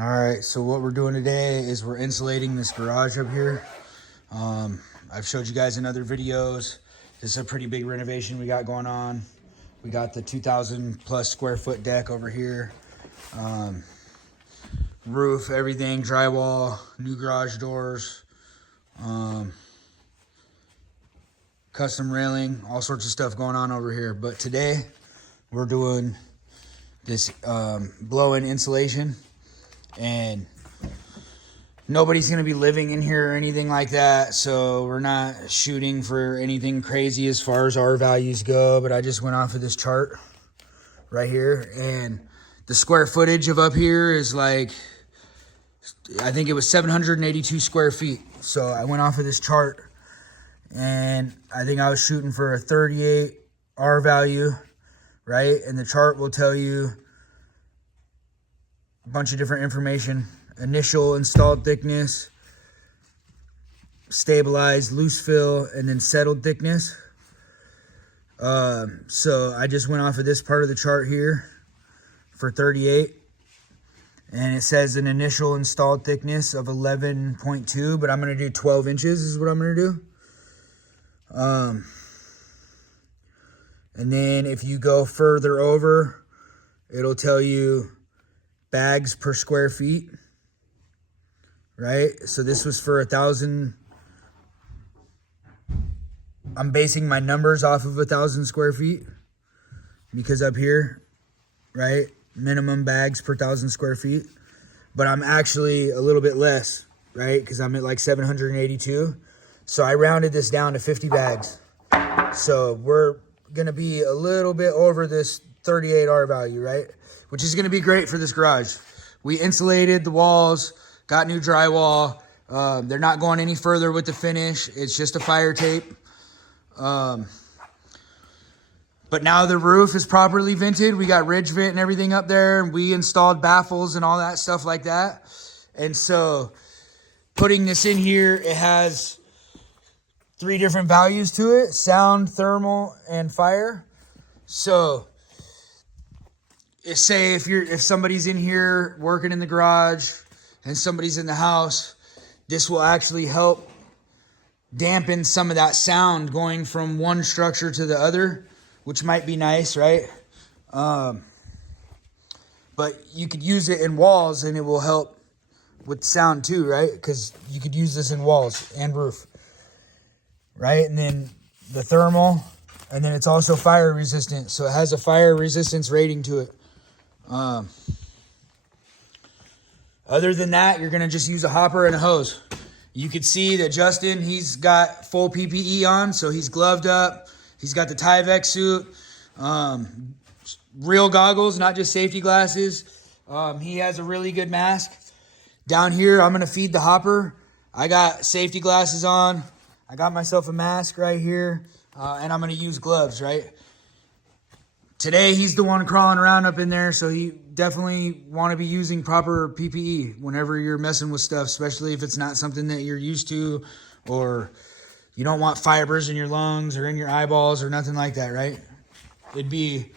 All right, so what we're doing today is we're insulating this garage up here. I've showed you guys in other videos. This is a pretty big renovation we got going on. We got the 2,000 plus square foot deck over here. Roof, everything, drywall, new garage doors, custom railing, all sorts of stuff going on over here. But today we're doing this blow-in insulation. And nobody's going to be living in here or anything like that, so we're not shooting for anything crazy as far as our values go. But I just went off of this chart right here, and the square footage of up here is like, I think it was 782 square feet. So I went off of this chart, and I think I was shooting for a 38 R value, right? And the chart will tell you a bunch of different information: initial installed thickness, stabilized loose fill, and then settled thickness. So I just went off of this part of the chart here for 38, and it says an initial installed thickness of 11.2, but I'm going to do 12 inches is what I'm going to do. And then if you go further over, it'll tell you bags per square feet, right? So this was for 1,000. I'm basing my numbers off of 1,000 square feet because up here, right, minimum bags per 1,000 square feet. But I'm actually a little bit less, right, because I'm at like 782. So I rounded this down to 50 bags. So we're going to be a little bit over this 38 R value, right? Which is going to be great for this garage. We insulated the walls, got new drywall. They're not going any further with the finish. It's just a fire tape. But now the roof is properly vented. We got ridge vent and everything up there. We installed baffles and all that stuff like that. And so putting this in here, it has 3 different values to it: sound, thermal, and fire. So say if somebody's in here working in the garage and somebody's in the house, this will actually help dampen some of that sound going from one structure to the other, which might be nice, right? But you could use it in walls and it will help with sound too, right? Because you could use this in walls and roof, right? And then the thermal, and then it's also fire resistant, so it has a fire resistance rating to it. Other than that, you're going to just use a hopper and a hose. You could see that Justin, he's got full PPE on, so he's gloved up. He's got the Tyvek suit, real goggles, not just safety glasses. He has a really good mask. Down here, I'm going to feed the hopper. I got safety glasses on. I got myself a mask right here, and I'm going to use gloves, right? Today, he's the one crawling around up in there, so he definitely want to be using proper PPE whenever you're messing with stuff, especially if it's not something that you're used to, or you don't want fibers in your lungs or in your eyeballs or nothing like that, right? It'd be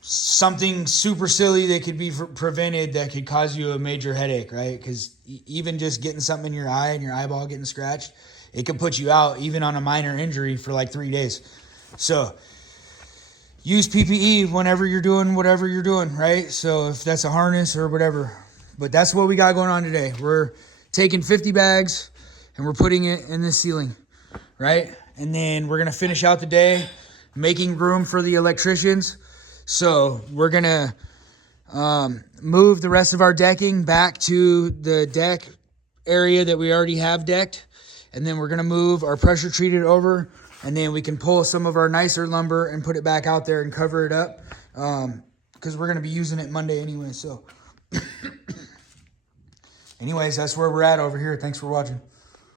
something super silly that could be prevented that could cause you a major headache, right? Because even just getting something in your eye and your eyeball getting scratched, it could put you out even on a minor injury for like 3 days. So use PPE whenever you're doing whatever you're doing, right? So if that's a harness or whatever. But that's what we got going on today. We're taking 50 bags and we're putting it in this ceiling, right? And then we're going to finish out the day making room for the electricians. So we're going to move the rest of our decking back to the deck area that we already have decked. And then we're going to move our pressure treated over. And then we can pull some of our nicer lumber and put it back out there and cover it up, because we're going to be using it Monday anyway. So anyways, that's where we're at over here. Thanks for watching.